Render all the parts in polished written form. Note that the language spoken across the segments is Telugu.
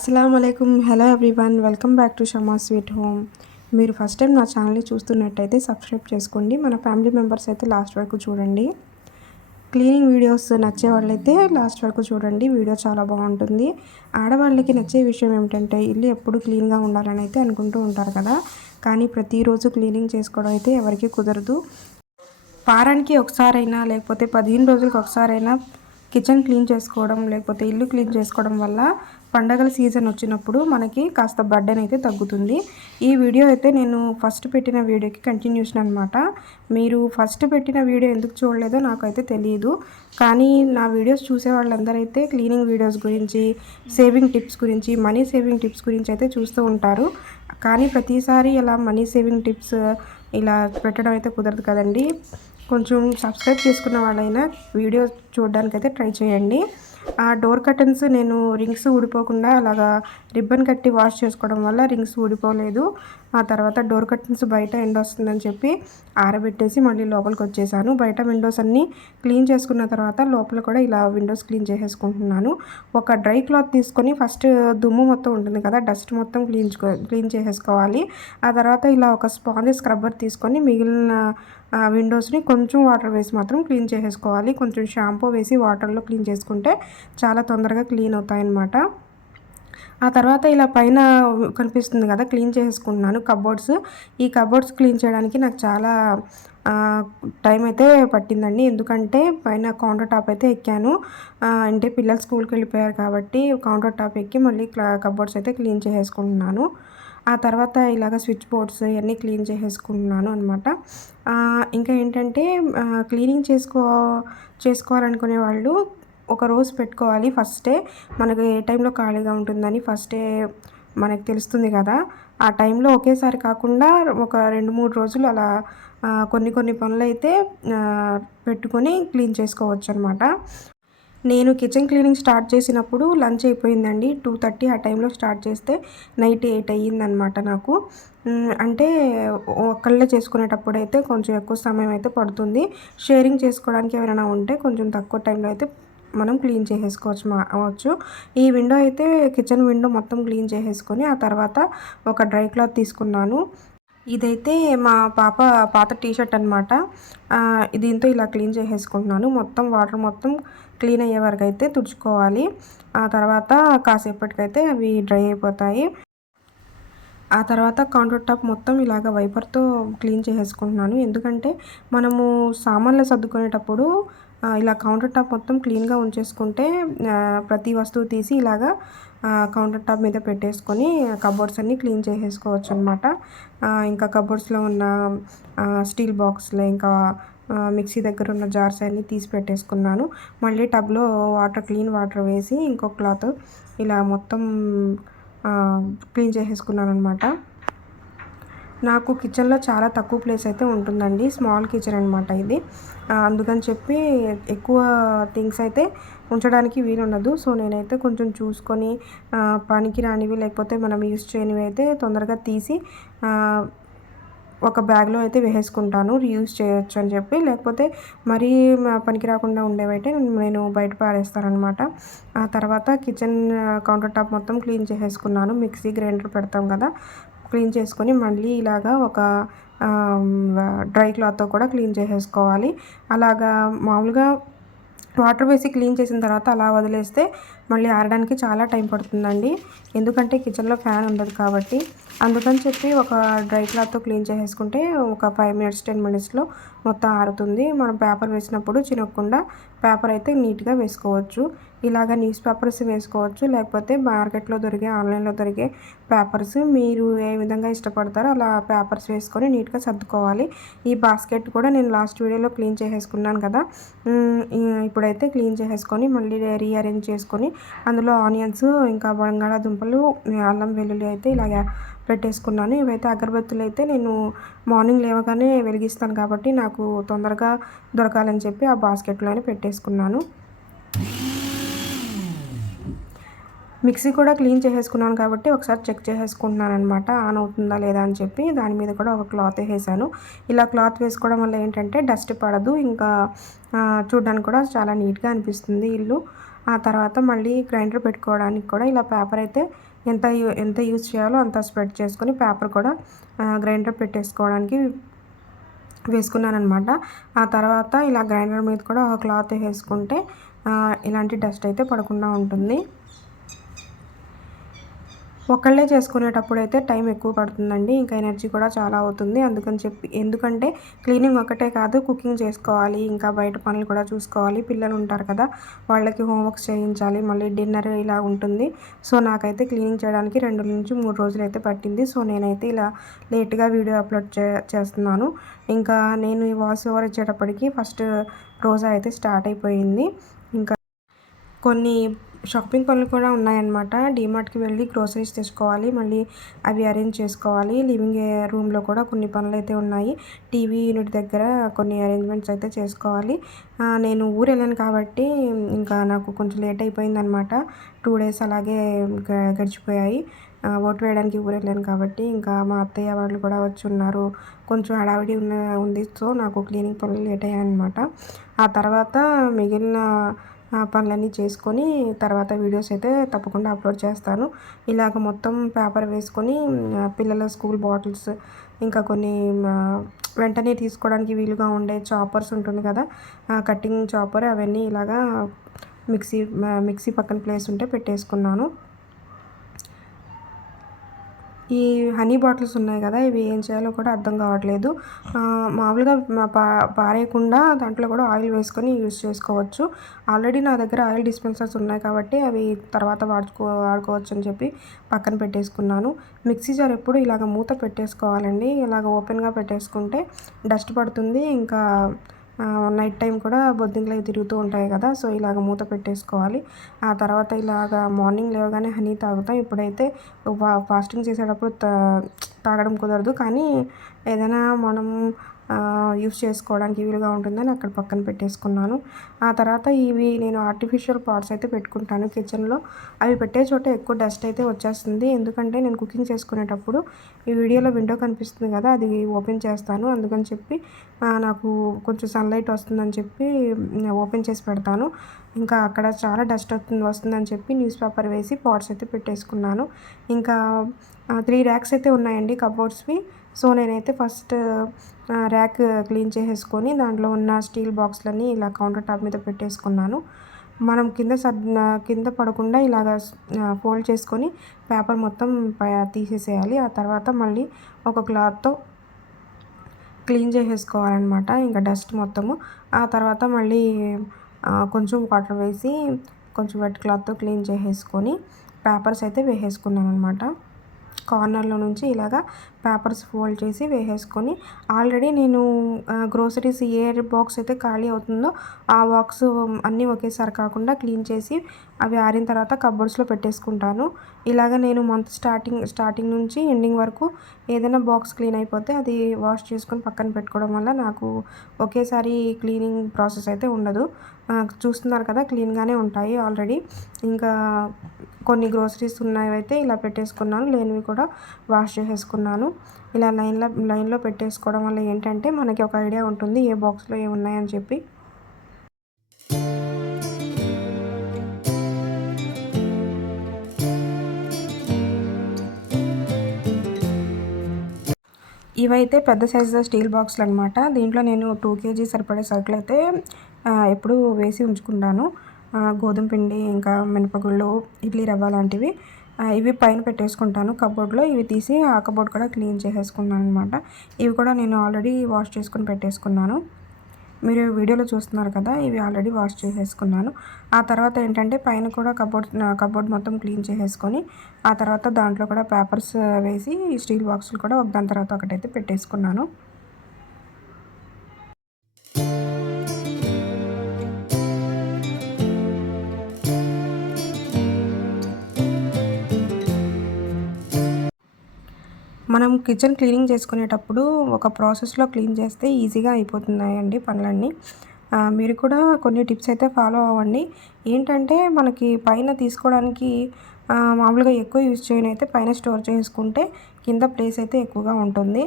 అస్సలాముఅలైకుం. Hello everyone, welcome back to Shama sweet home. మీరు ఫస్ట్ టైం నా ఛానల్ని చూస్తున్నట్టయితే సబ్స్క్రైబ్ చేసుకోండి. మన ఫ్యామిలీ మెంబర్స్ అయితే లాస్ట్ వరకు చూడండి. క్లీనింగ్ వీడియోస్ నచ్చే వాళ్ళైతే లాస్ట్ వరకు చూడండి. వీడియో చాలా బాగుంటుంది. ఆడవాళ్ళకి నచ్చే విషయం ఏమిటంటే ఇల్లు ఎప్పుడు క్లీన్గా ఉండాలని అయితే అనుకుంటూ ఉంటారు కదా. కానీ ప్రతిరోజు క్లీనింగ్ చేసుకోవడం అయితే ఎవరికి కుదరదు. వారానికి ఒకసారైనా లేకపోతే 15 రోజులకు ఒకసారైనా కిచెన్ క్లీన్ చేసుకోవడం లేకపోతే ఇల్లు క్లీన్ చేసుకోవడం వల్ల పండగల సీజన్ వచ్చినప్పుడు మనకి కాస్త బర్డెన్ అయితే తగ్గుతుంది. ఈ వీడియో అయితే నేను ఫస్ట్ పెట్టిన వీడియోకి కంటిన్యూషన్ అనమాట. మీరు ఫస్ట్ పెట్టిన వీడియో ఎందుకు చూడలేదో నాకైతే తెలియదు. కానీ నా వీడియోస్ చూసే వాళ్ళందరైతే క్లీనింగ్ వీడియోస్ గురించి, సేవింగ్ టిప్స్ గురించి, మనీ సేవింగ్ టిప్స్ గురించి అయితే చూస్తూ ఉంటారు. కానీ ప్రతిసారి ఇలా మనీ సేవింగ్ టిప్స్ ఇలా పెట్టడం అయితే కుదరదు కదండి. కొంచెం సబ్స్క్రైబ్ చేసుకున్న వాళ్ళైనా వీడియో చూడడానికైతే ట్రై చేయండి. ఆ డోర్ కర్టన్స్ నేను రింగ్స్ ఊడిపోకుండా అలాగా రిబ్బన్ కట్టి వాష్ చేసుకోవడం వల్ల రింగ్స్ ఊడిపోలేదు. ఆ తర్వాత డోర్ కర్టన్స్ బయట ఎండ వస్తుందని చెప్పి ఆరబెట్టేసి మళ్ళీ లోపలికి వచ్చేసాను. బయట విండోస్ అన్నీ క్లీన్ చేసుకున్న తర్వాత లోపల కూడా ఇలా విండోస్ క్లీన్ చేసేసుకుంటున్నాను. ఒక డ్రై క్లాత్ తీసుకొని ఫస్ట్ దుమ్ము మొత్తం ఉంటుంది కదా, డస్ట్ మొత్తం క్లీన్ చేసేసుకోవాలి. ఆ తర్వాత ఇలా ఒక స్పాంజ్ స్క్రబ్బర్ తీసుకొని మిగిలిన విండోస్ని కొంచెం వాటర్ వేసి మాత్రం క్లీన్ చేసేసుకోవాలి. కొంచెం షాంపూ వేసి వాటర్లో క్లీన్ చేసుకుంటే చాలా తొందరగా క్లీన్ అవుతాయన్నమాట. ఆ తర్వాత ఇలా పైన కనిపిస్తుంది కదా, క్లీన్ చేసుకుంటున్నాను కబోర్డ్స్. ఈ కబోర్డ్స్ క్లీన్ చేయడానికి నాకు చాలా టైం అయితే పట్టిందండి. ఎందుకంటే పైన కౌంటర్ టాప్ అయితే ఎక్కాను. అంటే పిల్లలు స్కూల్కి వెళ్ళిపోయారు కాబట్టి కౌంటర్ టాప్ ఎక్కి మళ్ళీ కబోర్డ్స్ అయితే క్లీన్ చేసేసుకుంటున్నాను. ఆ తర్వాత ఇలాగ స్విచ్ బోర్డ్స్ ఇవన్నీ క్లీన్ చేసేసుకుంటున్నాను అనమాట. ఇంకా ఏంటంటే క్లీనింగ్ చేసుకోవాలనుకునే వాళ్ళు ఒక రోజు పెట్టుకోవాలి. ఫస్టే మనకు ఏ టైంలో ఖాళీగా ఉంటుందని ఫస్టే మనకు తెలుస్తుంది కదా. ఆ టైంలో ఒకేసారి కాకుండా ఒక 2-3 రోజులు అలా కొన్ని పనులు అయితే పెట్టుకొని క్లీన్ చేసుకోవచ్చు అనమాట. నేను కిచెన్ క్లీనింగ్ స్టార్ట్ చేసినప్పుడు లంచ్ అయిపోయిందండి. 2:30 ఆ టైంలో స్టార్ట్ చేస్తే నైట్ 8 అయ్యిందనమాట నాకు. అంటే ఒక్కళ్ళే చేసుకునేటప్పుడు అయితే కొంచెం ఎక్కువ సమయం అయితే పడుతుంది. షేరింగ్ చేసుకోవడానికి ఎవరైనా ఉంటే కొంచెం తక్కువ టైంలో అయితే మనం క్లీన్ చేసేసుకోవచ్చు. ఈ విండో అయితే కిచెన్ విండో మొత్తం క్లీన్ చేసేసుకొని ఆ తర్వాత ఒక డ్రై క్లాత్ తీసుకున్నాను. ఇదైతే మా పాప పాత టీషర్ట్ అనమాట. దీంతో ఇలా క్లీన్ చేసేసుకుంటున్నాను. మొత్తం వాటర్ మొత్తం క్లీన్ అయ్యే వరకు అయితే తుడుచుకోవాలి. ఆ తర్వాత కాసేపటికైతే అవి డ్రై అయిపోతాయి. ఆ తర్వాత కౌంటర్ టాప్ మొత్తం ఇలాగ వైపర్తో క్లీన్ చేసేసుకుంటున్నాను. ఎందుకంటే మనము సామాన్లు సర్దుకునేటప్పుడు ఇలా కౌంటర్ టాప్ మొత్తం క్లీన్గా ఉంచేసుకుంటే ప్రతి వస్తువు తీసి ఇలాగా కౌంటర్ టాప్ మీద పెట్టేసుకొని కబోర్డ్స్ అన్నీ క్లీన్ చేసేసుకోవచ్చు అనమాట. ఇంకా కబోర్డ్స్లో ఉన్న స్టీల్ బాక్స్లో ఇంకా మిక్సీ దగ్గర ఉన్న జార్స్ అన్నీ తీసి పెట్టేసుకున్నాను. మళ్ళీ టబ్లో క్లీన్ వాటర్ వేసి ఇంకో క్లాత్ ఇలా మొత్తం క్లీన్ చేసేసుకున్నాను అనమాట. నాకు కిచెన్లో చాలా తక్కువ ప్లేస్ అయితే ఉంటుందండి. స్మాల్ కిచెన్ అనమాట ఇది. అందుకని చెప్పి ఎక్కువ థింగ్స్ అయితే ఉంచడానికి వీలుండదు. సో నేనైతే కొంచెం చూసుకొని పనికి రానివి లేకపోతే మనం యూస్ చేయనివి అయితే తొందరగా తీసి ఒక బ్యాగ్లో అయితే వేసేసుకుంటాను, రీయూజ్ చేయొచ్చు అని చెప్పి. లేకపోతే మరీ పనికి రాకుండా ఉండేవైతే నేను బయట పారేస్తానమాట. ఆ తర్వాత కిచెన్ కౌంటర్ టాప్ మొత్తం క్లీన్ చేసేసుకున్నాను. మిక్సీ గ్రైండర్ పెడతాం కదా, క్లీన్ చేసుకొని మళ్ళీ ఇలాగా ఒక డ్రై క్లాత్తో కూడా క్లీన్ చేసేసుకోవాలి. అలాగా మామూలుగా వాటర్ వేసి క్లీన్ చేసిన తర్వాత అలా వదిలేస్తే మళ్ళీ ఆరడానికి చాలా టైం పడుతుందండి. ఎందుకంటే కిచెన్లో ఫ్యాన్ ఉండదు కాబట్టి. అందుకని చెప్పి ఒక డ్రై క్లాత్తో క్లీన్ చేసేసుకుంటే ఒక 5 మినిట్స్ 10 మినిట్స్లో మొత్తం ఆరుతుంది. మనం పేపర్ వేసినప్పుడు చినగకుండా పేపర్ అయితే నీట్గా వేసుకోవచ్చు. ఇలాగ న్యూస్ పేపర్స్ వేసుకోవచ్చు, లేకపోతే మార్కెట్లో దొరికే ఆన్లైన్లో దొరికే పేపర్స్ మీరు ఏ విధంగా ఇష్టపడతారో అలా పేపర్స్ వేసుకొని నీట్గా సర్దుకోవాలి. ఈ బాస్కెట్ కూడా నేను లాస్ట్ వీడియోలో క్లీన్ చేసేసుకున్నాను కదా. ఇప్పుడైతే క్లీన్ చేసేసుకొని మళ్ళీ రీఅరేంజ్ చేసుకొని అందులో ఆనియన్స్ ఇంకా బంగాళాదుంపలు, అల్లం వెల్లుల్లి అయితే ఇలాగ పెట్టేసుకున్నాను. ఇవైతే అగరబత్తులు అయితే నేను మార్నింగ్ లేవగానే వెలిగిస్తాను కాబట్టి నాకు తొందరగా దొరకాలని చెప్పి ఆ బాస్కెట్లోనే పెట్టేసుకున్నాను. మిక్సీ కూడా క్లీన్ చేసేసుకున్నాను కాబట్టి ఒకసారి చెక్ చేసేసుకుంటున్నాను అనమాట, ఆన్ అవుతుందా లేదా అని చెప్పి. దాని మీద కూడా ఒక క్లాత్ వేసాను. ఇలా క్లాత్ వేసుకోవడం వల్ల ఏంటంటే డస్ట్ పడదు, ఇంకా చూడడానికి కూడా చాలా నీట్గా అనిపిస్తుంది ఇల్లు. ఆ తర్వాత మళ్ళీ గ్రైండర్ పెట్టుకోవడానికి కూడా ఇలా పేపర్ అయితే ఎంత యూజ్ చేయాలో అంత స్ప్రెడ్ చేసుకొని పేపర్ కూడా గ్రైండర్ పెట్టేసుకోవడానికి వేసుకున్నానమాట. ఆ తర్వాత ఇలా గ్రైండర్ మీద కూడా ఒక క్లాత్ వేసుకుంటే ఇలాంటి డస్ట్ అయితే పడకుండా ఉంటుంది. ఒక్కళ్ళే చేసుకునేటప్పుడైతే టైం ఎక్కువ పడుతుందండి. ఇంకా ఎనర్జీ కూడా చాలా అవుతుంది. ఎందుకంటే క్లీనింగ్ ఒక్కటే కాదు, కుకింగ్ చేసుకోవాలి, ఇంకా బయట పనులు కూడా చూసుకోవాలి. పిల్లలు ఉంటారు కదా, వాళ్ళకి హోంవర్క్స్ చేయించాలి, మళ్ళీ డిన్నర్ ఇలా ఉంటుంది. సో నాకైతే క్లీనింగ్ చేయడానికి 2 నుంచి 3 రోజులైతే పట్టింది. సో నేనైతే ఇలా లేట్‌గా వీడియో అప్లోడ్ చేస్తున్నాను. ఇంకా నేను ఈ వాయిస్ ఓవర్ ఇచ్చేటప్పటికి ఫస్ట్ రోజా అయితే స్టార్ట్ అయిపోయింది. ఇంకా కొన్ని షాపింగ్ పనులు కూడా ఉన్నాయన్నమాట. డీమార్ట్‌కి వెళ్ళి గ్రోసరీస్ తెచ్చుకోవాలి, మళ్ళీ అవి అరేంజ్ చేసుకోవాలి. లివింగ్ రూమ్‌లో కూడా కొన్ని పనులైతే ఉన్నాయి. టీవీ యూనిట్ దగ్గర కొన్ని అరేంజ్‌మెంట్స్ అయితే చేసుకోవాలి. నేను ఊరెళ్ళాను కాబట్టి ఇంకా నాకు కొంచెం లేట్ అయిపోయిందనమాట. 2 డేస్ అలాగే గడిచిపోయాయి. ఓటు వేయడానికి ఊరెళ్ళాను కాబట్టి ఇంకా మా అత్తయ్య వాళ్ళు కూడా వచ్చి ఉన్నారు. కొంచెం హడావిడి ఉంది. సో నాకు క్లీనింగ్ పనులు లేట్ అయ్యాయన్నమాట. ఆ తర్వాత మిగిలిన పనులన్నీ చేసుకొని తర్వాత వీడియోస్ అయితే తప్పకుండా అప్లోడ్ చేస్తాను. ఇలాగ మొత్తం పేపర్ వేసుకొని పిల్లల స్కూల్ బాటిల్స్, ఇంకా కొన్ని వెంటనే తీసుకోవడానికి వీలుగా ఉండే చాపర్స్ ఉంటుంది కదా, కటింగ్ చాపర్, అవన్నీ ఇలాగా మిక్సీ పక్కన ప్లేస్ ఉంటే పెట్టేసుకున్నాను. ఈ హనీ బాటిల్స్ ఉన్నాయి కదా, ఇవి ఏం చేయాలో కూడా అర్థం కావట్లేదు. మామూలుగా పారేయకుండా దాంట్లో కూడా ఆయిల్ వేసుకొని యూజ్ చేసుకోవచ్చు. ఆల్రెడీ నా దగ్గర ఆయిల్ డిస్పెన్సర్స్ ఉన్నాయి కాబట్టి అవి తర్వాత వాడుకోవచ్చు అని చెప్పి పక్కన పెట్టేసుకున్నాను. మిక్సీ జార్ ఎప్పుడు ఇలాగ మూత పెట్టేసుకోవాలండి. ఇలాగ ఓపెన్గా పెట్టేసుకుంటే డస్ట్ పడుతుంది. ఇంకా నైట్ టైం కూడా బొద్దింకలు అవి తిరుగుతూ ఉంటాయి కదా, సో ఇలాగ మూత పెట్టేసుకోవాలి. ఆ తర్వాత ఇలాగ మార్నింగ్ లేవగానే హనీ తాగుతాం. ఇప్పుడైతే ఫాస్టింగ్ చేసేటప్పుడు తాగడం కుదరదు, కానీ ఏదైనా మనం యూస్ చేసుకోవడానికి వీలుగా ఉంటుందని అక్కడ పక్కన పెట్టేసుకున్నాను. ఆ తర్వాత ఇవి నేను ఆర్టిఫిషియల్ పాట్స్ అయితే పెట్టుకుంటాను కిచెన్లో. అవి పెట్టే చోట ఎక్కువ డస్ట్ అయితే వచ్చేస్తుంది. ఎందుకంటే నేను కుకింగ్ చేసుకునేటప్పుడు ఈ వీడియోలో విండో కనిపిస్తుంది కదా, అది ఓపెన్ చేస్తాను. అందుకని చెప్పి నాకు కొంచెం సన్లైట్ వస్తుందని చెప్పి ఓపెన్ చేసి పెడతాను. ఇంకా అక్కడ చాలా డస్ట్ వస్తుందని చెప్పి న్యూస్ పేపర్ వేసి పాట్స్ అయితే పెట్టేసుకున్నాను. ఇంకా 3 ర్యాక్స్ అయితే ఉన్నాయండి కబోర్డ్స్వి. సో నేనైతే ఫస్ట్ ర్యాక్ క్లీన్ చేసేసుకొని దాంట్లో ఉన్న స్టీల్ బాక్స్లన్నీ ఇలా కౌంటర్ టాప్ మీద పెట్టేసుకున్నాను. మనం కింద పడకుండా ఇలాగ ఫోల్డ్ చేసుకొని పేపర్ మొత్తం తీసేసేయాలి. ఆ తర్వాత మళ్ళీ ఒక క్లాత్తో క్లీన్ చేసేసుకోవాలన్నమాట, ఇంకా డస్ట్ మొత్తము. ఆ తర్వాత మళ్ళీ కొంచెం వాటర్ వేసి కొంచెం వెట్ క్లాత్తో క్లీన్ చేసేసుకొని పేపర్స్ అయితే వేసేసుకున్నాను అనమాట. కార్నర్లో నుంచి ఇలాగా పేపర్స్ ఫోల్డ్ చేసి వేసేసుకొని, ఆల్రెడీ నేను గ్రోసరీస్ ఏ బాక్స్ అయితే ఖాళీ అవుతుందో ఆ బాక్స్ అన్నీ ఒకేసారి కాకుండా క్లీన్ చేసి అవి ఆరిన తర్వాత కబోర్డ్స్లో పెట్టేసుకుంటాను. ఇలాగ నేను మంత్ స్టార్టింగ్ నుంచి ఎండింగ్ వరకు ఏదైనా బాక్స్ క్లీన్ అయిపోతే అది వాష్ చేసుకొని పక్కన పెట్టుకోవడం వల్ల నాకు ఒకేసారి క్లీనింగ్ ప్రాసెస్ అయితే ఉండదు. చూస్తున్నారు కదా, క్లీన్గానే ఉంటాయి ఆల్రెడీ. ఇంకా కొన్ని గ్రోసరీస్ ఉన్నవైతే ఇలా పెట్టేసుకున్నాను, లేనివి కూడా వాష్ చేసేసుకున్నాను. ఇలా లైన్లో పెట్టేసుకోవడం వల్ల ఏంటంటే మనకి ఒక ఐడియా ఉంటుంది ఏ బాక్స్లో ఏమున్నాయని చెప్పి. ఇవైతే పెద్ద సైజు స్టీల్ బాక్స్లు అనమాట. దీంట్లో నేను 2 kg సరిపడే సరుకులు అయితే ఎప్పుడూ వేసి ఉంచుకుంటాను. గోధుమ పిండి, ఇంకా మినపగుళ్ళు, ఇడ్లీ రవ్వ లాంటివి. ఇవి పైన పెట్టేసుకుంటాను కబోర్డ్లో. ఇవి తీసి ఆ కబోర్డ్ కూడా క్లీన్ చేసేసుకున్నాను అనమాట. ఇవి కూడా నేను ఆల్రెడీ వాష్ చేసుకొని పెట్టేసుకున్నాను. మీరు వీడియోలో చూస్తున్నారు కదా, ఇవి ఆల్రెడీ వాష్ చేసేసుకున్నాను. ఆ తర్వాత ఏంటంటే పైన కూడా కబోర్డ్ మొత్తం క్లీన్ చేసేసుకొని ఆ తర్వాత దాంట్లో కూడా పేపర్స్ వేసి స్టీల్ బాక్సులు కూడా దాని తర్వాత ఒకటైతే పెట్టేసుకున్నాను. మనం కిచెన్ క్లీనింగ్ చేసుకునేటప్పుడు ఒక ప్రాసెస్లో క్లీన్ చేస్తే ఈజీగా అయిపోతున్నాయండి పనులన్నీ. మీరు కూడా కొన్ని టిప్స్ అయితే ఫాలో అవ్వండి. ఏంటంటే మనకి పైన తీసుకోవడానికి మామూలుగా ఎక్కువ యూజ్ చేయనైతే పైన స్టోర్ చేసుకుంటే కింద ప్లేస్ అయితే ఎక్కువగా ఉంటుంది.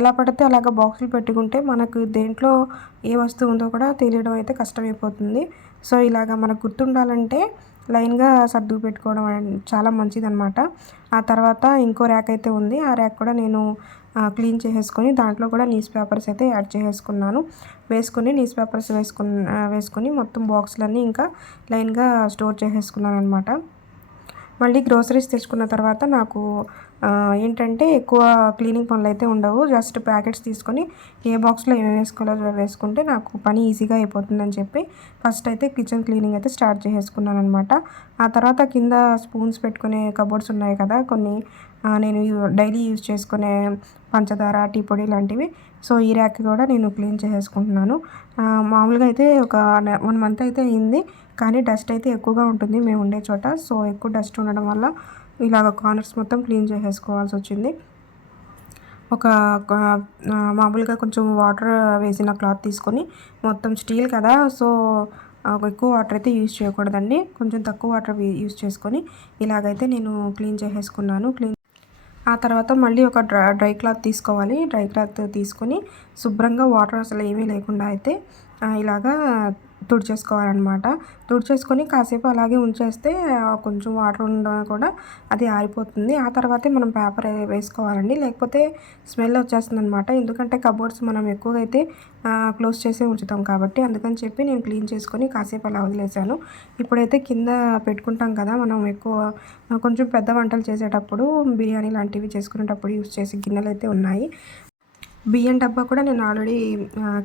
ఎలా పడితే అలాగ బాక్సులు పెట్టుకుంటే మనకు దేంట్లో ఏ వస్తువు ఉందో కూడా తెలియడం అయితే కష్టమైపోతుంది. సో ఇలాగ మనకు గుర్తుండాలంటే లైన్గా సర్దుకు పెట్టుకోవడం చాలా మంచిదనమాట. ఆ తర్వాత ఇంకో ర్యాక్ అయితే ఉంది. ఆ ర్యాక్ కూడా నేను క్లీన్ చేసేసుకొని దాంట్లో కూడా న్యూస్ పేపర్స్ అయితే యాడ్ చేసేసుకున్నాను. వేసుకొని న్యూస్ పేపర్స్ వేసుకొని మొత్తం బాక్సులన్నీ ఇంకా లైన్గా స్టోర్ చేసేసుకున్నాననమాట. మళ్ళీ గ్రోసరీస్ తెచ్చుకున్న తర్వాత నాకు ఏంటంటే ఎక్కువ క్లీనింగ్ పనులైతే ఉండవు. జస్ట్ ప్యాకెట్స్ తీసుకొని ఏ బాక్స్‌లో ఏమేమి వేసుకోవాలో వేసుకుంటే నాకు పని ఈజీగా అయిపోతుందని చెప్పి ఫస్ట్ అయితే కిచెన్ క్లీనింగ్ అయితే స్టార్ట్ చేసేసుకున్నాననమాట. ఆ తర్వాత కింద స్పూన్స్ పెట్టుకునే కబోర్డ్స్ ఉన్నాయి కదా! కొన్ని నేను డైలీ యూజ్ చేసుకునే పంచదార, టీ పొడి లాంటివి. సో, ఈ ర్యాక్ కూడా నేను క్లీన్ చేసేసుకుంటున్నాను. మామూలుగా అయితే ఒక 1 మంత్ అయితే అయింది. కానీ డస్ట్ అయితే ఎక్కువగా ఉంటుంది మేము ఉండే చోట. సో, ఎక్కువ డస్ట్ ఉండడం వల్ల ఇలాగ కార్నర్స్ మొత్తం క్లీన్ చేసేసుకోవాల్సొచ్చింది. ఒక మామూలుగా కొంచెం వాటర్ వేసిన క్లాత్ తీసుకొని మొత్తం స్టీల్ కదా! సో, ఎక్కువ వాటర్ అయితే యూజ్ చేయకూడదండి. కొంచెం తక్కువ వాటర్ యూజ్ చేసుకొని ఇలాగైతే నేను క్లీన్ చేసేసుకున్నాను. ఆ తర్వాత మళ్ళీ ఒక డ్రై క్లాత్ తీసుకోవాలి. డ్రై క్లాత్ తీసుకొని శుభ్రంగా వాటర్ అసలు ఏమీ లేకుండా అయితే ఇలాగా తుడిచేసుకోవాలనమాట. తుడిచేసుకొని కాసేపు అలాగే ఉంచేస్తే కొంచెం వాటర్ ఉన్నా కూడా అది ఆరిపోతుంది. ఆ తర్వాతే మనం పేపర్ వేసుకోవాలండి. లేకపోతే స్మెల్ వచ్చేస్తుందనమాట. ఎందుకంటే కబోర్డ్స్ మనం ఎక్కువగా అయితే క్లోజ్ చేసే ఉంచుతాం కాబట్టి అందుకని చెప్పి నేను క్లీన్ చేసుకొని కాసేపు అలా వదిలేసాను. ఇప్పుడైతే కింద పెట్టుకుంటాం కదా! మనం ఎక్కువ కొంచెం పెద్ద వంటలు చేసేటప్పుడు బిర్యానీ లాంటివి చేసుకునేటప్పుడు యూజ్ చేసే గిన్నెలైతే ఉన్నాయి. బియ్యం డబ్బా కూడా నేను ఆల్రెడీ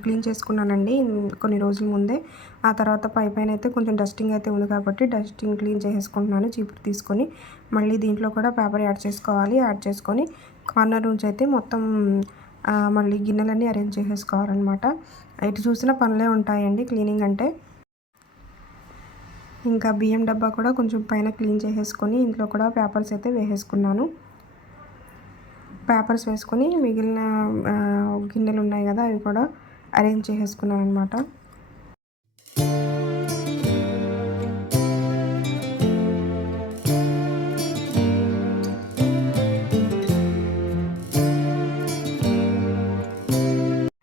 క్లీన్ చేసుకున్నానండి కొన్ని రోజుల ముందే. ఆ తర్వాత పైపైనైతే కొంచెం డస్టింగ్ అయితే ఉంది కాబట్టి డస్టింగ్ క్లీన్ చేసేసుకుంటున్నాను చీపురు తీసుకొని. మళ్ళీ దీంట్లో కూడా పేపర్ యాడ్ చేసుకోవాలి. యాడ్ చేసుకొని కార్నర్ నుంచి అయితే మొత్తం మళ్ళీ గిన్నెలన్నీ అరేంజ్ చేసేసుకోవాలనమాట. ఎటు చూసినా పనులే ఉంటాయండి క్లీనింగ్ అంటే. ఇంకా బియ్యం డబ్బా కూడా కొంచెం పైన క్లీన్ చేసేసుకొని ఇంట్లో కూడా పేపర్స్ అయితే వేసేసుకున్నాను. పేపర్స్ వేసుకొని మిగిలిన గిన్నెలు ఉన్నాయి కదా! అవి కూడా అరేంజ్ చేసేసుకున్నాననమాట.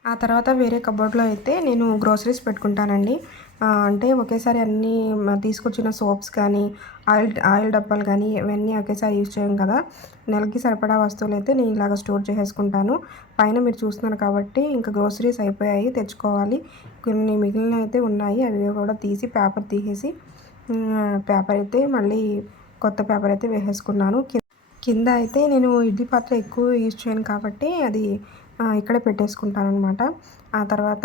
ఆ తర్వాత వేరే కబోర్డ్‌లో అయితే నేను గ్రోసరీస్ పెట్టుకుంటానండి. అంటే ఒకేసారి అన్నీ తీసుకొచ్చిన సోప్స్ కానీ, ఆయిల్ డబ్బాలు కానీ ఇవన్నీ ఒకేసారి యూజ్ చేయం కదా! నెలకి సరిపడా వస్తువులైతే నేను ఇలాగ స్టోర్ చేసేసుకుంటాను. పైన మీరు చూస్తున్నారు కాబట్టి ఇంకా గ్రోసరీస్ అయిపోయాయి తెచ్చుకోవాలి. కొన్ని మిగిలినవైతే ఉన్నాయి. అవి కూడా తీసి పేపర్ తీసేసి పేపర్ అయితే మళ్ళీ కొత్త పేపర్ అయితే వేసేసుకున్నాను. కింద అయితే నేను ఇడ్లీ పాత్ర ఎక్కువ యూజ్ చేయను కాబట్టి అది ఇక్కడే పెట్టేసుకుంటాననమాట. ఆ తర్వాత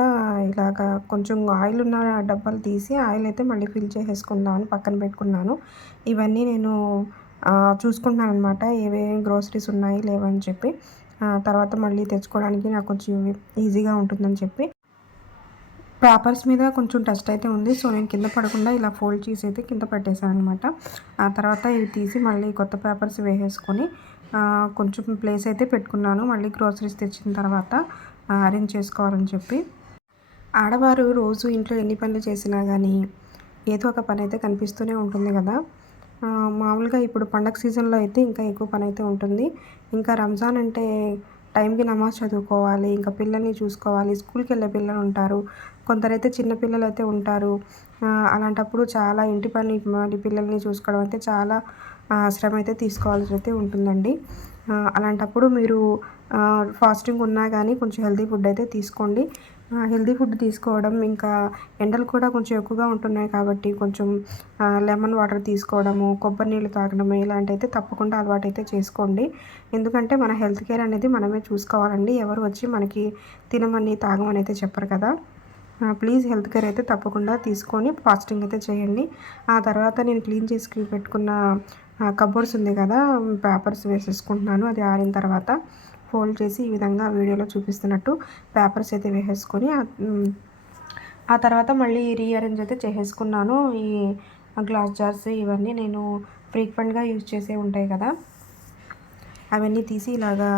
ఇలాగ కొంచెం ఆయిల్ ఉన్న డబ్బాలు తీసి ఆయిల్ అయితే మళ్ళీ ఫిల్ చేసేసుకుందామని పక్కన పెట్టుకున్నాను. ఇవన్నీ నేను చూసుకుంటున్నాననమాట. ఏవేవి గ్రోసరీస్ ఉన్నాయి లేవని చెప్పి. తర్వాత మళ్ళీ తెచ్చుకోవడానికి నాకు కొంచెం ఈజీగా ఉంటుందని చెప్పి. పేపర్స్ మీద కొంచెం డస్ట్ అయితే ఉంది. సో, నేను కింద పడకుండా ఇలా ఫోల్డ్ చేసి అయితే కింద పెట్టేశాననమాట. ఆ తర్వాత ఇవి తీసి మళ్ళీ కొత్త పేపర్స్ వేసేసుకొని కొంచెం ప్లేస్ అయితే పెట్టుకున్నాను. మళ్ళీ గ్రోసరీస్ తెచ్చిన తర్వాత అరేంజ్ చేసుకోవాలని చెప్పి. ఆడవారు రోజు ఇంట్లో ఎన్ని పనులు చేసినా కానీ ఏదో ఒక పని అయితే కనిపిస్తూనే ఉంటుంది కదా! మామూలుగా ఇప్పుడు పండగ సీజన్‌లో అయితే ఇంకా ఎక్కువ పని అయితే ఉంటుంది. ఇంకా రంజాన్ అంటే టైంకి నమాజ్ చదువుకోవాలి. ఇంకా పిల్లల్ని చూసుకోవాలి. స్కూల్‌కెళ్ళే పిల్లలుంటారు. కొందరైతే చిన్న పిల్లలైతే ఉంటారు. అలాంటప్పుడు చాలా ఇంటి పని పిల్లల్ని చూసుకోవడం అయితే చాలా శ్రమ అయితే తీసుకోవాల్సి అయితే ఉంటుందండి. అలాంటప్పుడు మీరు ఫాస్టింగ్ ఉన్నా కానీ కొంచెం హెల్తీ ఫుడ్ అయితే తీసుకోండి. హెల్తీ ఫుడ్ తీసుకోవడం ఇంకా ఎండలు కూడా కొంచెం ఎక్కువగా ఉంటున్నాయి కాబట్టి కొంచెం లెమన్ వాటర్ తీసుకోవడము, కొబ్బరి నీళ్ళు తాగడము ఇలాంటివైతే తప్పకుండా అలవాటైతే చేసుకోండి. ఎందుకంటే మన హెల్త్ కేర్ అనేది మనమే చూసుకోవాలండి. ఎవరు వచ్చి మనకి తినమని, తాగమని అయితే చెప్పరు కదా! ప్లీజ్ హెల్త్ కేర్ అయితే తప్పకుండా తీసుకొని ఫాస్టింగ్ అయితే చేయండి. ఆ తర్వాత నేను క్లీన్ చేసి పెట్టుకున్న కబోర్డ్స్ ఉంది కదా! పేపర్స్ వేసేసుకుంటున్నాను. అది ఆరిన తర్వాత ఫోల్డ్ చేసి ఈ విధంగా వీడియోలో చూపిస్తున్నట్టు పేపర్స్ అయితే వేసేసుకొని ఆ తర్వాత మళ్ళీ రీఅరేంజ్ అయితే చేసేసుకున్నాను. ఈ గ్లాస్ జార్స్ ఇవన్నీ నేను ఫ్రీక్వెంట్గా యూజ్ చేసే ఉంటాయి కదా! అవన్నీ తీసి ఇలాగా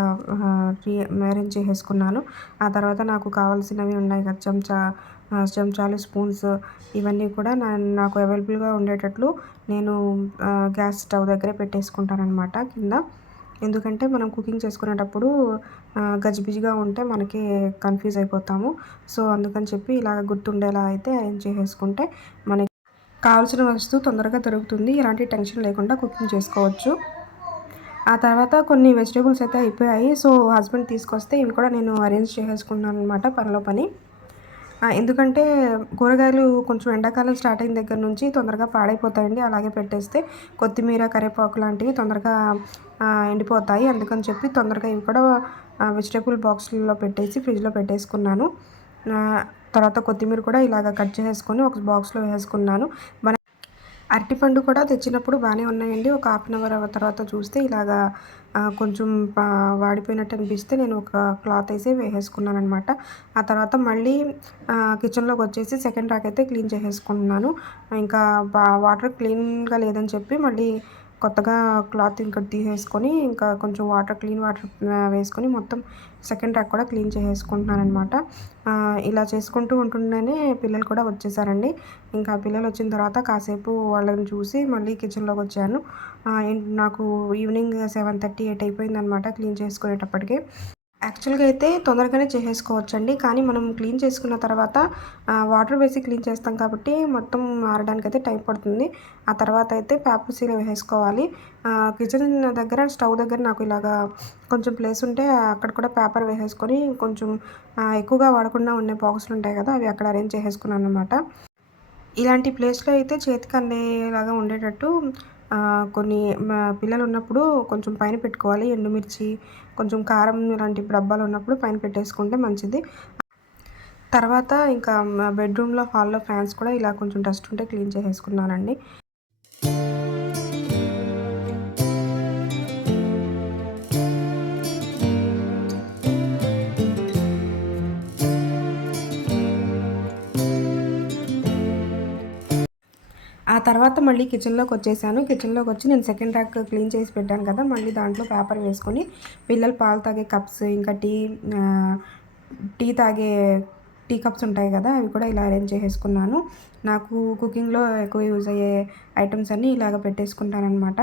అరేంజ్ చేసేసుకున్నాను. ఆ తర్వాత నాకు కావాల్సినవి ఉన్నాయి కదా! చెంచాలు, స్పూన్స్ ఇవన్నీ కూడా నాకు అవైలబుల్‌గా ఉండేటట్లు నేను గ్యాస్ స్టవ్ దగ్గరే పెట్టేసుకుంటాననమాట కింద. ఎందుకంటే మనం కుకింగ్ చేసుకునేటప్పుడు గజిబిజిగా ఉంటే మనకి కన్ఫ్యూజ్ అయిపోతాము. సో, అందుకని చెప్పి ఇలాగ గుర్తుండేలా అయితే అరేంజ్ చేసేసుకుంటే మనకి కావాల్సిన వస్తువు తొందరగా దొరుకుతుంది. ఎలాంటి టెన్షన్ లేకుండా కుకింగ్ చేసుకోవచ్చు. ఆ తర్వాత కొన్ని వెజిటబుల్స్ అయితే అయిపోయాయి. సో హస్బెండ్ తీసుకొస్తే ఇవి కూడా నేను అరేంజ్ చేసేసుకున్నాను అనమాట పనిలో పని. ఎందుకంటే కూరగాయలు కొంచెం ఎండాకాలం స్టార్ట్ అయిన దగ్గర నుంచి తొందరగా పాడైపోతాయండి. అలాగే పెట్టేస్తే కొత్తిమీర, కరివేపాకు లాంటివి తొందరగా ఎండిపోతాయి. అందుకని చెప్పి తొందరగా ఇవి కూడా వెజిటబుల్ బాక్స్‌లో పెట్టేసి ఫ్రిడ్జ్‌లో పెట్టేసుకున్నాను. తర్వాత కొత్తిమీర కూడా ఇలాగ కట్ చేసేసుకొని ఒక బాక్స్‌లో వేసేసుకున్నాను. అరటిపండు కూడా తెచ్చినప్పుడు బాగానే ఉన్నాయండి. ఒక హాఫ్ అన్ అవర్ తర్వాత చూస్తే ఇలాగా కొంచెం వాడిపోయినట్టు అనిపిస్తే నేను ఒక క్లాత్ వేసి వేసేసుకున్నానమాట. ఆ తర్వాత మళ్ళీ కిచెన్లోకి వచ్చేసి సెకండ్ ర్యాక్ అయితే క్లీన్ చేసేసుకుంటున్నాను. ఇంకా వాటర్ క్లీన్గా లేదని చెప్పి మళ్ళీ కొత్తగా క్లాత్ ఇంకోటి తీసేసుకొని ఇంకా కొంచెం క్లీన్ వాటర్ వేసుకొని మొత్తం సెకండ్ ర్యాక్ కూడా క్లీన్ చేసేసుకుంటున్నానమాట. ఇలా చేసుకుంటూ ఉంటుండేనే పిల్లలు కూడా వచ్చేసారండి. ఇంకా పిల్లలు వచ్చిన తర్వాత కాసేపు వాళ్ళని చూసి మళ్ళీ కిచెన్లోకి వచ్చాను. నాకు ఈవినింగ్ 7:30, 8 అయిపోయిందనమాట క్లీన్ చేసుకునేటప్పటికి. యాక్చువల్‌గా అయితే తొందరగానే చేసేసుకోవచ్చండి. కానీ మనం క్లీన్ చేసుకున్న తర్వాత వాటర్ వేసి క్లీన్ చేస్తాం కాబట్టి మొత్తం ఆరడానికైతే టైం పడుతుంది. ఆ తర్వాత అయితే పేపర్ సీల్ వేసేసుకోవాలి. కిచెన్ దగ్గర స్టవ్ దగ్గర నాకు ఇలాగా కొంచెం ప్లేస్ ఉంటే అక్కడ కూడా పేపర్ వేసేసుకొని కొంచెం ఎక్కువగా వాడకుండా ఉండే బాక్సులు ఉంటాయి కదా! అవి అక్కడ అరేంజ్ చేసేసుకున్నాననమాట. ఇలాంటి ప్లేస్‌లో అయితే చేతికి అందేలాగా ఉండేటట్టు కొన్ని పిల్లలు ఉన్నప్పుడు కొంచెం పైన పెట్టుకోవాలి. ఎండుమిర్చి, కొంచెం కారం ఇలాంటి డబ్బాలు ఉన్నప్పుడు పైన పెట్టేసుకుంటే మంచిది. తర్వాత ఇంకా బెడ్రూమ్‌లో, హాల్‌లో ఫ్యాన్స్ కూడా ఇలా కొంచెం డస్ట్ ఉంటే క్లీన్ చేసేసుకున్నానండి. ఆ తర్వాత మళ్ళీ కిచెన్‌లోకొచ్చేసాను. కిచెన్‌లోకొచ్చి నేను సెకండ్ ర్యాక్ క్లీన్ చేసి పెట్టాను కదా! మళ్ళీ దాంట్లో పేపర్ వేసుకొని పిల్లలు పాలు తాగే కప్స్, ఇంకా టీ తాగే టీ కప్స్ ఉంటాయి కదా! అవి కూడా ఇలా అరేంజ్ చేసేసుకున్నాను. నాకు కుకింగ్‌లో ఎక్కువ యూజ్ అయ్యే ఐటెమ్స్ అన్నీ ఇలాగ పెట్టేసుకుంటాననమాట.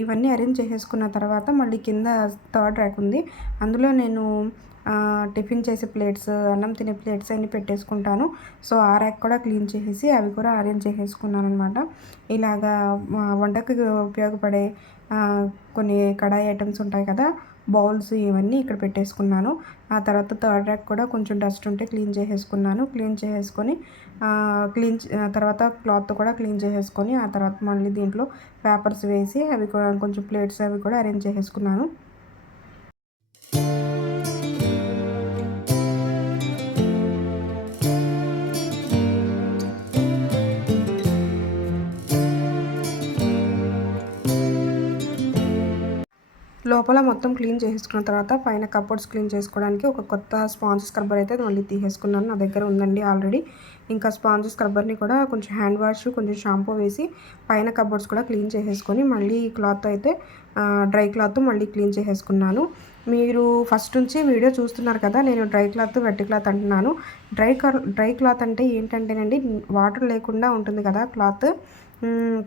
ఇవన్నీ అరేంజ్ చేసేసుకున్న తర్వాత మళ్ళీ కింద థర్డ్ ర్యాక్ ఉంది. అందులో నేను టిఫిన్ చేసే ప్లేట్స్, అన్నం తినే ప్లేట్స్ అన్నీ పెట్టేసుకుంటాను. సో ఆ ర్యాక్ కూడా క్లీన్ చేసేసి అవి కూడా అరేంజ్ చేసేసుకున్నాననమాట. ఇలాగా వంటకి ఉపయోగపడే కొన్ని కడాయి ఐటెమ్స్ ఉంటాయి కదా! బౌల్స్ ఇవన్నీ ఇక్కడ పెట్టేసుకున్నాను. ఆ తర్వాత థర్డ్ ర్యాక్ కూడా కొంచెం డస్ట్ ఉంటే క్లీన్ చేసేసుకున్నాను. క్లీన్ చేసేసుకొని తర్వాత క్లాత్‌తో కూడా క్లీన్ చేసేసుకొని ఆ తర్వాత మళ్ళీ దీంట్లో పేపర్స్ వేసి అవి కూడా కొంచెం ప్లేట్స్ అవి కూడా అరేంజ్ చేసేసుకున్నాను. లోపల మొత్తం క్లీన్ చేసేసుకున్న తర్వాత పైన కబోర్డ్స్ క్లీన్ చేసుకోవడానికి ఒక కొత్త స్పాంజ్ స్క్రబ్బర్ అయితే మళ్ళీ తీసేసుకున్నాను. నా దగ్గర ఉందండి ఆల్రెడీ. ఇంకా స్పాంజ్ స్క్రబ్బర్ని కూడా కొంచెం హ్యాండ్ వాష్, కొంచెం షాంపూ వేసి పైన కబోర్డ్స్ కూడా క్లీన్ చేసేసుకొని మళ్ళీ క్లాత్తో అయితే డ్రై క్లాత్తో మళ్ళీ క్లీన్ చేసేసుకున్నాను. మీరు ఫస్ట్ నుంచి వీడియో చూస్తున్నారు కదా! నేను డ్రై క్లాత్, వెట్ క్లాత్ అంటున్నాను. డ్రై క్లాత్ అంటే ఏంటంటేనండి, వాటర్ లేకుండా ఉంటుంది కదా క్లాత్.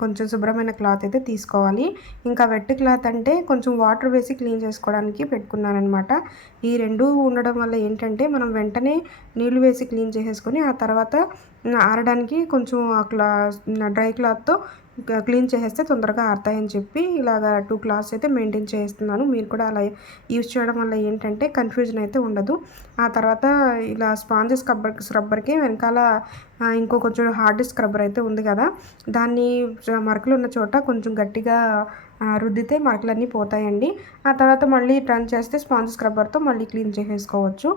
కొంచెం శుభ్రమైన క్లాత్ అయితే తీసుకోవాలి. ఇంకా వెట్ క్లాత్ అంటే కొంచెం వాటర్ వేసి క్లీన్ చేసుకోవడానికి పెట్టుకున్నాననమాట. ఈ 2 ఉండడం వల్ల ఏంటంటే మనం వెంటనే నీళ్లు వేసి క్లీన్ చేసేసుకొని ఆ తర్వాత ఆరడానికి కొంచెం డ్రై క్లాత్‌తో క్లీన్ చేసేస్తే తొందరగా ఆరుతాయని చెప్పి ఇలాగ 2 క్లాత్స్ అయితే మెయింటైన్ చేస్తున్నాను. మీరు కూడా అలా యూజ్ చేయడం వల్ల ఏంటంటే కన్‌ఫ్యూజన్ అయితే ఉండదు. ఆ తర్వాత ఇలా స్పాంజ్ స్క్రబ్బర్‌కి వెనకాల ఇంకో కొంచెం హార్డ్ స్క్రబ్బర్ అయితే ఉంది కదా! దాన్ని మరకలు ఉన్న చోట కొంచెం గట్టిగా రుద్దితే మరకలన్నీ పోతాయండి. ఆ తర్వాత మళ్ళీ టర్న్ చేస్తే స్పాంజ్ స్క్రబ్బర్‌తో మళ్ళీ క్లీన్ చేసేసుకోవచ్చు.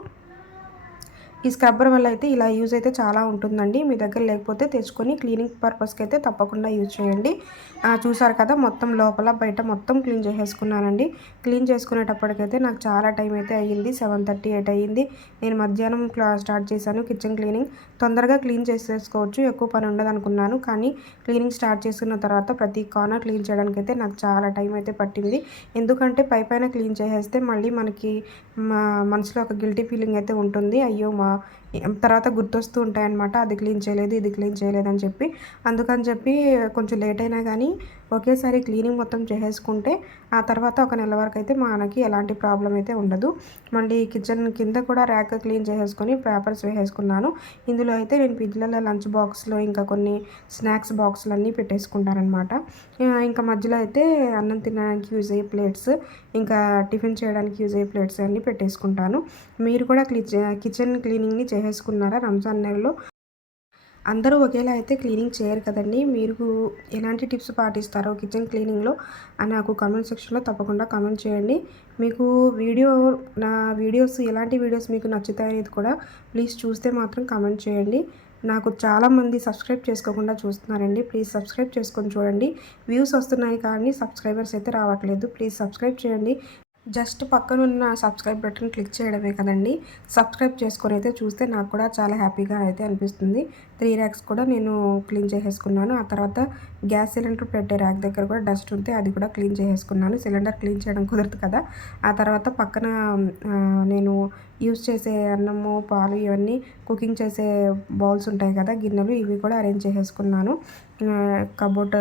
ఈ స్క్రబ్బర్ వల్ల అయితే ఇలా యూజ్ అయితే చాలా ఉంటుందండి. మీ దగ్గర లేకపోతే తెచ్చుకొని క్లీనింగ్ పర్పస్‌కి అయితే తప్పకుండా యూజ్ చేయండి. చూసారు కదా! మొత్తం లోపల బయట మొత్తం క్లీన్ చేసేసుకున్నానండి. క్లీన్ చేసుకునేటప్పటికైతే నాకు చాలా టైం అయితే అయ్యింది. 7:30, 8 అయ్యింది. నేను మధ్యాహ్నం స్టార్ట్ చేశాను కిచెన్ క్లీనింగ్. తొందరగా క్లీన్ చేసేసుకోవచ్చు, ఎక్కువ పని ఉండదనుకున్నాను. కానీ క్లీనింగ్ స్టార్ట్ చేసుకున్న తర్వాత ప్రతి కార్నర్ క్లీన్ చేయడానికైతే నాకు చాలా టైం అయితే పట్టింది. ఎందుకంటే పైన క్లీన్ చేసేస్తే మళ్ళీ మనకి మనసులో ఒక గిల్టీ ఫీలింగ్ అయితే ఉంటుంది. అయ్యో! తర్వాత గుర్తొస్తూ ఉంటాయన్నమాట. అది క్లీన్ చేయలేదు, ఇది క్లీన్ చేయలేదని చెప్పి. అందుకని చెప్పి కొంచెం లేట్ అయినా కానీ ఒకేసారి క్లీనింగ్ మొత్తం చేసేసుకుంటే ఆ తర్వాత ఒక నెల వరకు అయితే మనకి ఎలాంటి ప్రాబ్లం అయితే ఉండదు. మళ్ళీ కిచెన్ కింద కూడా ర్యాక్ క్లీన్ చేసేసుకొని పేపర్స్ వేసేసుకున్నాను. ఇందులో అయితే నేను పిల్లల లంచ్ బాక్స్లో ఇంకా కొన్ని స్నాక్స్ బాక్సులు అన్నీ పెట్టేసుకుంటానన్నమాట. ఇంకా మధ్యలో అయితే అన్నం తినడానికి యూజ్ అయ్యే ప్లేట్స్, ఇంకా టిఫిన్ చేయడానికి యూజ్ అయ్యే ప్లేట్స్ అన్నీ పెట్టేసుకుంటాను. మీరు కూడా కిచెన్ క్లీనింగ్ని చేసేసుకున్నారా రంజాన్ నెలలో? అందరూ ఒకేలా అయితే క్లీనింగ్ చేయరు కదండి. మీరు ఎలాంటి టిప్స్ పాటిస్తారో కిచెన్ క్లీనింగ్లో నాకు కామెంట్ సెక్షన్లో తప్పకుండా కామెంట్ చేయండి. మీకు నా వీడియోస్ ఎలాంటి వీడియోస్ మీకు నచ్చుతాయనేది కూడా ప్లీజ్ చూస్తే మాత్రం కామెంట్ చేయండి. నాకు చాలామంది సబ్స్క్రైబ్ చేసుకోకుండా చూస్తున్నారండి. ప్లీజ్ సబ్స్క్రైబ్ చేసుకొని చూడండి. వ్యూస్ వస్తున్నాయి కానీ సబ్స్క్రైబర్స్ అయితే రావట్లేదు. ప్లీజ్ సబ్స్క్రైబ్ చేయండి. జస్ట్ పక్కనున్న సబ్స్క్రైబ్ బటన్ క్లిక్ చేయడమే కదండి. సబ్స్క్రైబ్ చేసుకొని అయితే చూస్తే నాకు కూడా చాలా హ్యాపీగా అయితే అనిపిస్తుంది. 3 ర్యాక్స్ కూడా నేను క్లీన్ చేసేసుకున్నాను. ఆ తర్వాత గ్యాస్ సిలిండర్ పెట్టే ర్యాక్ దగ్గర కూడా డస్ట్ ఉంటే అది కూడా క్లీన్ చేసేసుకున్నాను. సిలిండర్ క్లీన్ చేయడం కుదరదు కదా. ఆ తర్వాత పక్కన నేను యూస్ చేసే అన్నము, పాలు ఇవన్నీ కుకింగ్ చేసే బౌల్స్ ఉంటాయి కదా, గిన్నెలు, ఇవి కూడా అరేంజ్ చేసేసుకున్నాను. కబోర్డ్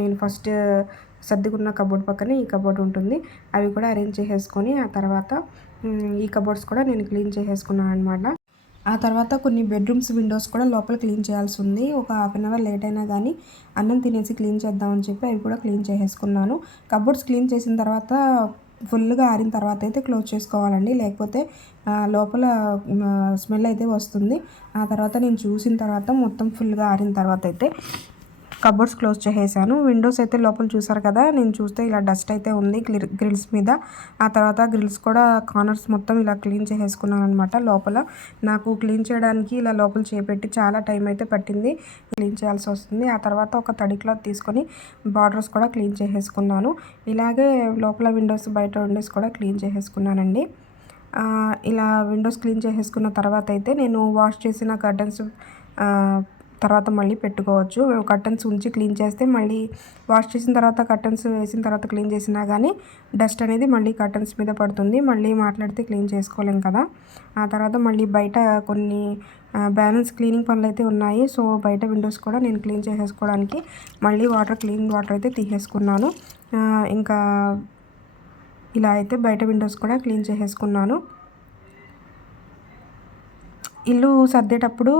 నేను ఫస్ట్ సర్దుకున్న కబోర్డ్ పక్కనే ఈ కబోర్డ్ ఉంటుంది. అవి కూడా అరేంజ్ చేసేసుకొని ఆ తర్వాత ఈ కబోర్డ్స్ కూడా నేను క్లీన్ చేసేసుకున్నాను అనమాట. ఆ తర్వాత కొన్ని బెడ్రూమ్స్ విండోస్ కూడా లోపల క్లీన్ చేయాల్సి ఉంది. ఒక హాఫ్ అన్ అవర్ లేట్ అయినా కానీ అన్నం తినేసి క్లీన్ చేద్దామని చెప్పి అవి కూడా క్లీన్ చేసేసుకున్నాను. కబోర్డ్స్ క్లీన్ చేసిన తర్వాత ఫుల్గా ఆరిన తర్వాత అయితే క్లోజ్ చేసుకోవాలండి, లేకపోతే లోపల స్మెల్ అయితే వస్తుంది. ఆ తర్వాత నేను చూసిన తర్వాత మొత్తం ఫుల్గా ఆరిన తర్వాత అయితే కబోర్డ్స్ క్లోజ్ చేసేసాను. విండోస్ అయితే లోపల చూసారు కదా, నేను చూస్తే ఇలా డస్ట్ అయితే ఉంది గ్రిల్స్ మీద. ఆ తర్వాత గ్రిల్స్ కూడా కార్నర్స్ మొత్తం ఇలా క్లీన్ చేసేసుకున్నాను అనమాట. లోపల నాకు క్లీన్ చేయడానికి ఇలా లోపల చేపెట్టి చాలా టైం అయితే పట్టింది. క్లీన్ చేయాల్సి వస్తుంది. ఆ తర్వాత ఒక తడి క్లాత్ తీసుకొని బార్డర్స్ కూడా క్లీన్ చేసేసుకున్నాను. ఇలాగే లోపల విండోస్, బయట విండోస్ కూడా క్లీన్ చేసేసుకున్నానండి. ఇలా విండోస్ క్లీన్ చేసేసుకున్న తర్వాత అయితే నేను వాష్ చేసిన కర్టన్స్ తర్వాత మళ్ళీ పెట్టుకోవచ్చు. కర్టన్స్ ఉంచి క్లీన్ చేస్తే మళ్ళీ వాష్ చేసిన తర్వాత కర్టన్స్ వేసిన తర్వాత క్లీన్ చేసినా కానీ డస్ట్ అనేది మళ్ళీ కర్టన్స్ మీద పడుతుంది. మళ్ళీ మాట్లాడితే క్లీన్ చేసుకోలేం కదా. ఆ తర్వాత మళ్ళీ బయట కొన్ని బ్యాలెన్స్ క్లీనింగ్ పనులు అయితే ఉన్నాయి. సో బయట విండోస్ కూడా నేను క్లీన్ చేసేసుకోవడానికి మళ్ళీ క్లీనింగ్ వాటర్ అయితే తీసేసుకున్నాను. ఇంకా ఇలా అయితే బయట విండోస్ కూడా క్లీన్ చేసేసుకున్నాను. ఇల్లు సర్దేటప్పుడు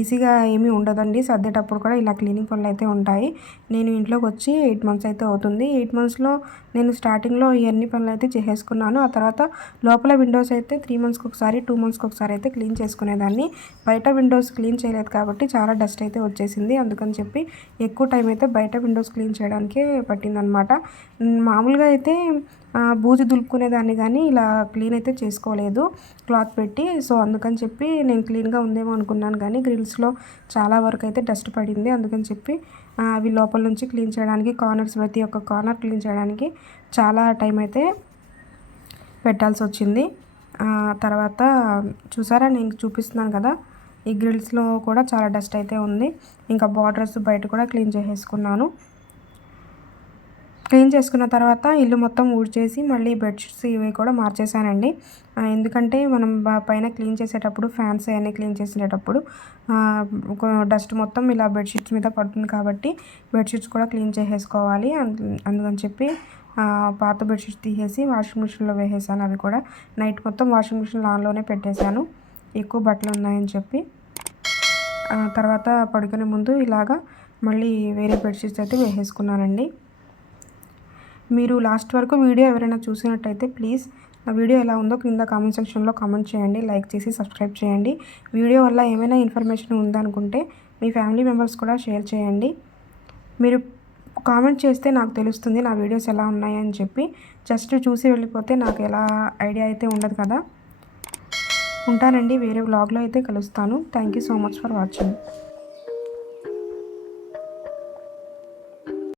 ఈజీగా ఏమీ ఉండదండి. సర్దేటప్పుడు కూడా ఇలా క్లీనింగ్ పనులు అయితే ఉంటాయి. నేను ఇంట్లోకి వచ్చి 8 మంత్స్ అయితే అవుతుంది. 8 మంత్స్లో నేను స్టార్టింగ్లో ఇవన్నీ పనులు అయితే చేసేసుకున్నాను. ఆ తర్వాత లోపల విండోస్ అయితే 3 మంత్స్కి ఒకసారి, 2 మంత్స్కి ఒకసారి అయితే క్లీన్ చేసుకునేదాన్ని. బయట విండోస్ క్లీన్ చేయలేదు కాబట్టి చాలా డస్ట్ అయితే వచ్చేసింది. అందుకని చెప్పి ఎక్కువ టైం అయితే బయట విండోస్ క్లీన్ చేయడానికే పట్టిందనమాట. మామూలుగా అయితే బూజు దులుపుకునేదాన్ని కానీ ఇలా క్లీన్ అయితే చేసుకోలేదు క్లాత్ పెట్టి. సో అందుకని చెప్పి నేను క్లీన్గా ఉందేమో అనుకున్నాను కానీ గ్రిల్స్లో చాలా వరకు అయితే డస్ట్ పడింది. అందుకని చెప్పి అవి లోపల నుంచి క్లీన్ చేయడానికి, కార్నర్స్ ప్రతి ఒక్క కార్నర్ క్లీన్ చేయడానికి చాలా టైం అయితే పెట్టాల్సి వచ్చింది. తర్వాత చూసారా, నేను చూపిస్తున్నాను కదా, ఈ గ్రిల్స్లో కూడా చాలా డస్ట్ అయితే ఉంది. ఇంకా బార్డర్స్ బయట కూడా క్లీన్ చేసేసుకున్నాను. క్లీన్ చేసుకున్న తర్వాత ఇల్లు మొత్తం ఊడ్చేసి మళ్ళీ బెడ్షీట్స్ ఇవి కూడా మార్చేసానండి. ఎందుకంటే మనం పైన క్లీన్ చేసేటప్పుడు ఫ్యాన్స్ అవన్నీ క్లీన్ చేసేటప్పుడు డస్ట్ మొత్తం ఇలా బెడ్షీట్స్ మీద పడుతుంది కాబట్టి బెడ్షీట్స్ కూడా క్లీన్ చేసేసుకోవాలి. అందుకని చెప్పి పాత బెడ్షీట్స్ తీసేసి వాషింగ్ మిషన్లో వేసేసాను. అవి కూడా నైట్ మొత్తం వాషింగ్ మిషన్ ఆన్లోనే పెట్టేశాను, ఎక్కువ బట్టలు ఉన్నాయని చెప్పి. తర్వాత పడుకునే ముందు ఇలాగా మళ్ళీ వేరే బెడ్షీట్స్ అయితే వేసేసుకున్నానండి. మీరు లాస్ట్ వరకు వీడియో ఎవరైనా చూసినట్టయితే ప్లీజ్ ఆ వీడియో ఎలా ఉందో కింద కామెంట్ సెక్షన్లో కామెంట్ చేయండి, లైక్ చేసి సబ్స్క్రైబ్ చేయండి. వీడియో వల్ల ఏమైనా ఇన్ఫర్మేషన్ ఉందనుకుంటే మీ ఫ్యామిలీ మెంబర్స్ కూడా షేర్ చేయండి. మీరు కామెంట్ చేస్తే నాకు తెలుస్తుంది నా వీడియోస్ ఎలా ఉన్నాయని చెప్పి. జస్ట్ చూసి వెళ్ళిపోతే నాకు ఎలా ఐడియా అయితే ఉండదు కదా. ఉంటానండి, వేరే వ్లాగ్లో అయితే కలుస్తాను. Thank you so much for watching.